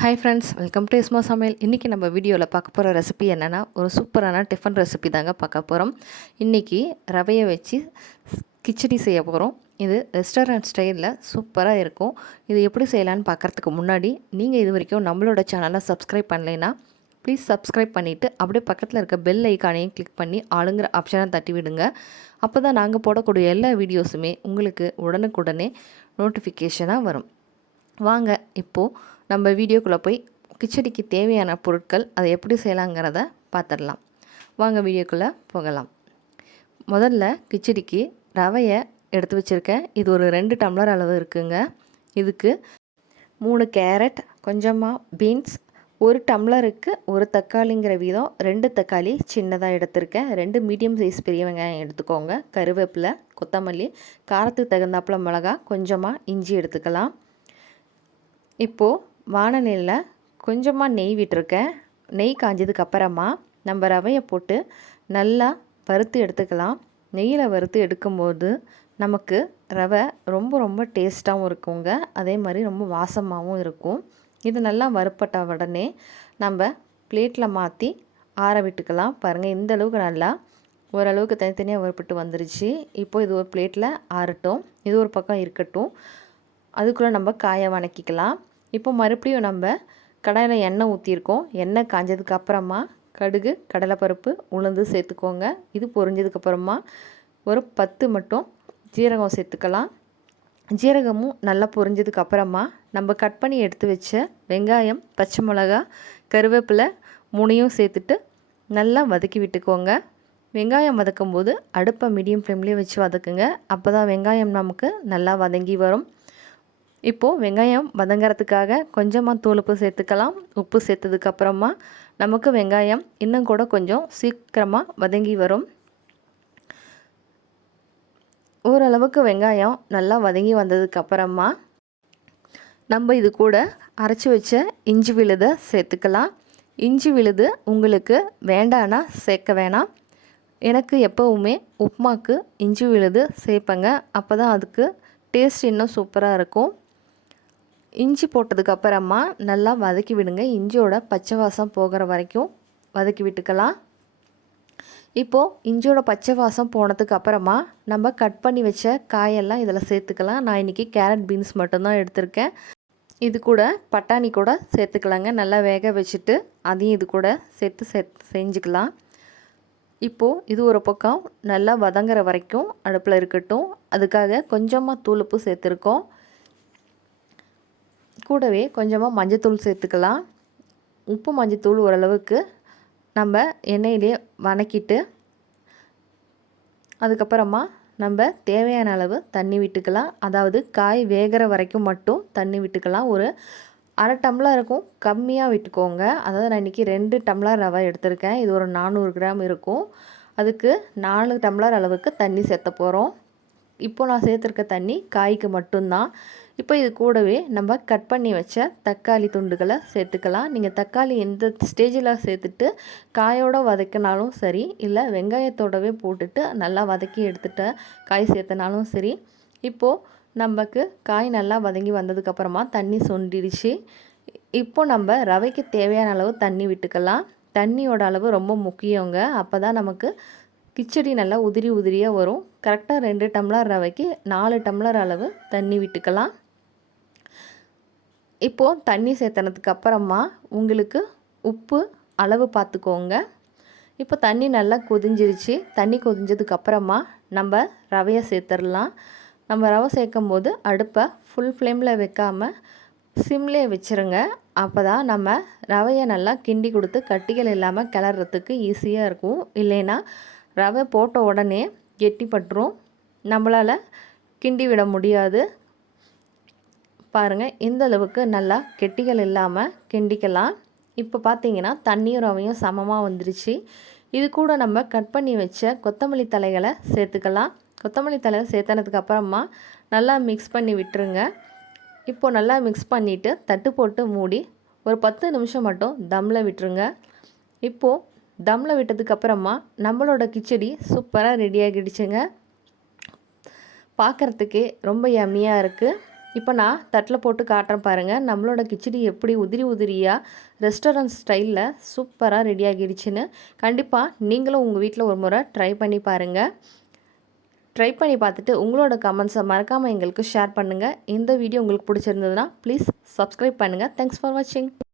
Hi friends, welcome to இஸ்மா சமையல். இன்றைக்கி நம்ம வீடியோவில் பார்க்க போகிற ரெசிபி என்னென்னா, ஒரு சூப்பரான டிஃபன் ரெசிபி தாங்க பார்க்க போகிறோம். இன்றைக்கி ரவையை வச்சு கிச்சடி செய்ய போகிறோம். இது ரெஸ்டாரண்ட் ஸ்டைலில் சூப்பராக இருக்கும். இது எப்படி செய்யலான்னு பார்க்குறதுக்கு முன்னாடி நீங்கள் இது வரைக்கும் நம்மளோட சேனலை சப்ஸ்கிரைப் பண்ணலைன்னா ப்ளீஸ் சப்ஸ்கிரைப் பண்ணிவிட்டு அப்படியே பக்கத்தில் இருக்க பெல் ஐக்கானையும் கிளிக் பண்ணி ஆளுங்கிற ஆப்ஷனை தட்டி விடுங்க. அப்போ தான் நாங்கள் போடக்கூடிய எல்லா வீடியோஸுமே உங்களுக்கு உடனுக்குடனே நோட்டிஃபிகேஷனாக வரும். வாங்க இப்போது நம்ம வீடியோக்குள்ளே போய் கிச்சடிக்கு தேவையான பொருட்கள் அதை எப்படி செய்யலாங்கிறத பார்த்துடலாம். வாங்க வீடியோக்குள்ளே போகலாம். முதல்ல கிச்சடிக்கு ரவையை எடுத்து வச்சுருக்கேன். இது ஒரு 2 டம்ளர் அளவு இருக்குங்க. இதுக்கு 3 கேரட், கொஞ்சமாக பீன்ஸ், 1 டம்ளருக்கு 1 தக்காளிங்கிற வீதம் 2 தக்காளி சின்னதாக எடுத்திருக்கேன். 2 மீடியம் சைஸ் பெரிய வெங்காயம் எடுத்துக்கோங்க. கருவேப்பிலை, கொத்தமல்லி, காரத்துக்கு தகுந்தாப்புல மிளகா, கொஞ்சமாக இஞ்சி எடுத்துக்கலாம். இப்போது வானலியில் கொஞ்சமாக நெய் விட்டுருக்கேன். நெய் காஞ்சதுக்கு அப்புறமா நம்ம ரவையை போட்டு நல்லா வறுத்து எடுத்துக்கலாம். நெய்யில் வறுத்து எடுக்கும்போது நமக்கு ரவை ரொம்ப ரொம்ப டேஸ்ட்டாகவும் இருக்குங்க. அதே மாதிரி ரொம்ப வாசமாகவும் இருக்கும். இது நல்லா வறுப்பட்ட உடனே நம்ம பிளேட்டில் மாற்றி ஆற விட்டுக்கலாம். பாருங்கள், இந்த அளவுக்கு நல்லா ஓரளவுக்கு தனித்தனியாக வறுப்பட்டு வந்துருச்சு. இப்போது இது ஒரு பிளேட்டில் ஆறட்டும். இது ஒரு பக்கம் இருக்கட்டும். அதுக்குள்ளே நம்ம காயை வணக்கிக்கலாம். இப்போ மறுபடியும் நம்ம கடாயில் எண்ணெய் ஊற்றிருக்கோம். எண்ணெய் காஞ்சதுக்கு அப்புறமா கடுகு, கடலைப்பருப்பு, உளுந்து சேர்த்துக்கோங்க. இது பொரிஞ்சதுக்கப்புறமா ஒரு 10 மட்டும் ஜீரகம் சேர்த்துக்கலாம். ஜீரகமும் நல்லா பொரிஞ்சதுக்கு அப்புறமா நம்ம கட் பண்ணி எடுத்து வச்ச வெங்காயம், பச்சை மிளகா, கருவேப்பிலை 3யும் சேர்த்துட்டு நல்லா வதக்கி விட்டுக்கோங்க. வெங்காயம் வதக்கும் போது அடுப்பை மீடியம் ஃப்ளேம்லேயே வச்சு வதக்குங்க. அப்போ தான் வெங்காயம் நமக்கு நல்லா வதங்கி வரும். இப்போது வெங்காயம் வதங்கிறதுக்காக கொஞ்சமாக தூளுப்பு சேர்த்துக்கலாம். உப்பு சேர்த்ததுக்கப்புறமா நமக்கு வெங்காயம் இன்னும் கூட கொஞ்சம் சீக்கிரமாக வதங்கி வரும். ஓரளவுக்கு வெங்காயம் நல்லா வதங்கி வந்ததுக்கப்புறமா நம்ம இது கூட அரைச்சி வச்ச இஞ்சி விழுதை சேர்த்துக்கலாம். இஞ்சி விழுது உங்களுக்கு வேண்டான்னா சேர்க்க வேணாம். எனக்கு எப்போவுமே உப்புமாக்கு இஞ்சி விழுது சேர்ப்பேங்க. அப்போ தான் அதுக்கு டேஸ்ட் இன்னும் சூப்பராக இருக்கும். இஞ்சி போட்டதுக்கப்புறமா நல்லா வதக்கி விடுங்க. இஞ்சியோட பச்சை வாசம் போகிற வரைக்கும் வதக்கி விட்டுக்கலாம். இப்போது இஞ்சியோட பச்சை வாசம் போனதுக்கு அப்புறமா நம்ம கட் பண்ணி வச்ச காயெல்லாம் இதில் சேர்த்துக்கலாம். நான் இன்றைக்கி கேரட், பீன்ஸ் மட்டும்தான் எடுத்திருக்கேன். இது கூட பட்டாணி கூட சேர்த்துக்கலாங்க. நல்லா வேக வச்சுட்டு அதையும் இது கூட செஞ்சுக்கலாம். இப்போது இது ஒரு பக்கம் நல்லா வதங்குற வரைக்கும் அடுப்பில் இருக்கட்டும். அதுக்காக கொஞ்சமாக தூளுப்பு சேர்த்துருக்கோம். கூடவே கொஞ்சமாக மஞ்சத்தூள் சேர்த்துக்கலாம். உப்பு மஞ்சத்தூள் ஓரளவுக்கு நம்ம எண்ணெயிலே வதக்கிட்டு அதுக்கப்புறமா நம்ம தேவையான அளவு தண்ணி விட்டுக்கலாம். அதாவது காய் வேகிற வரைக்கும் மட்டும் தண்ணி விட்டுக்கலாம். ஒரு அரை டம்ளருக்கும் கம்மியாக விட்டுக்கோங்க. அதாவது நான் இன்றைக்கி 2 டம்ளர் ரவை எடுத்திருக்கேன். இது ஒரு 400 கிராம் இருக்கும். அதுக்கு 4 டம்ளர் அளவுக்கு தண்ணி சேர்த்த போகிறோம். இப்போது நான் சேர்த்துருக்க தண்ணி காய்க்கு மட்டும்தான். இப்போ இது கூடவே நம்ம கட் பண்ணி வச்ச தக்காளி துண்டுகளை சேர்த்துக்கலாம். நீங்கள் தக்காளி எந்த ஸ்டேஜில் சேர்த்துட்டு காயோடு வதக்கினாலும் சரி, இல்லை வெங்காயத்தோடவே போட்டுட்டு நல்லா வதக்கி எடுத்துகிட்ட காய் சேர்த்தனாலும் சரி. இப்போது நமக்கு காய் நல்லா வதங்கி வந்ததுக்கப்புறமா தண்ணி சொண்டிடுச்சு. இப்போது நம்ம ரவைக்கு தேவையான அளவு தண்ணி விட்டுக்கலாம். தண்ணியோட அளவு ரொம்ப முக்கியங்க. அப்போ தான் நமக்கு கிச்சடி நல்லா உதிரி உதிரியாக வரும். கரெக்டாக 2 டம்ளர் ரவைக்கு 4 டம்ளர் அளவு தண்ணி விட்டுக்கலாம். இப்போது தண்ணி சேர்த்தனதுக்கு அப்புறமா உங்களுக்கு உப்பு அளவு பார்த்துக்கோங்க. இப்போ தண்ணி நல்லா கொதிஞ்சிருச்சு. தண்ணி கொதிஞ்சதுக்கப்புறமா நம்ம ரவையை சேர்த்துடலாம். நம்ம ரவை சேர்க்கும் போது அடுப்பை ஃபுல் ஃப்ளேமில் வைக்காமல் சிம்லே வச்சுருங்க. அப்போ தான் நம்ம ரவையை நல்லா கிண்டி கொடுத்து கட்டிகள் இல்லாமல் கிளறதுக்கு ஈஸியாக இருக்கும். இல்லைன்னா ரவை போட்ட உடனே கெட்டிப்பட்டுரும். நம்மளால் கிண்டி விட முடியாது. பாருங்கள், இந்த அளவுக்கு நல்லா கெட்டிகள் இல்லாமல் கிண்டிக்கலாம். இப்போ பார்த்தீங்கன்னா தண்ணியும் ரவையும் சமமாக வந்துருச்சு. இது கூட நம்ம கட் பண்ணி வச்ச கொத்தமல்லி தலைகளை சேர்த்துக்கலாம். கொத்தமல்லி தலை சேர்த்தனதுக்கு அப்புறமா நல்லா மிக்ஸ் பண்ணி விட்டுருங்க. இப்போது நல்லா மிக்ஸ் பண்ணிவிட்டு தட்டு போட்டு மூடி ஒரு 10 நிமிஷம் மட்டும் தம்மில் விட்டுருங்க. இப்போது தம்மில் விட்டதுக்கப்புறமா நம்மளோட கிச்சடி சூப்பராக ரெடி ஆகிடுச்சுங்க. பார்க்குறதுக்கே ரொம்ப யம்மியாக இருக்குது. இப்போ நான் தட்டில் போட்டு காட்டுறேன் பாருங்கள். நம்மளோட கிச்சடி எப்படி உதிரி உதிரியாக ரெஸ்டாரண்ட் ஸ்டைலில் சூப்பராக ரெடி ஆகிடுச்சுன்னு. கண்டிப்பாக நீங்களும் உங்கள் வீட்டில் ஒரு முறை ட்ரை பண்ணி பாருங்கள். ட்ரை பண்ணி பார்த்துட்டு உங்களோட கமெண்ட்ஸை மறக்காமல் எங்களுக்கு ஷேர் பண்ணுங்கள். இந்த வீடியோ உங்களுக்கு பிடிச்சிருந்ததுன்னா ப்ளீஸ் சப்ஸ்கிரைப் பண்ணுங்கள். தேங்க்ஸ் ஃபார் வாட்சிங்.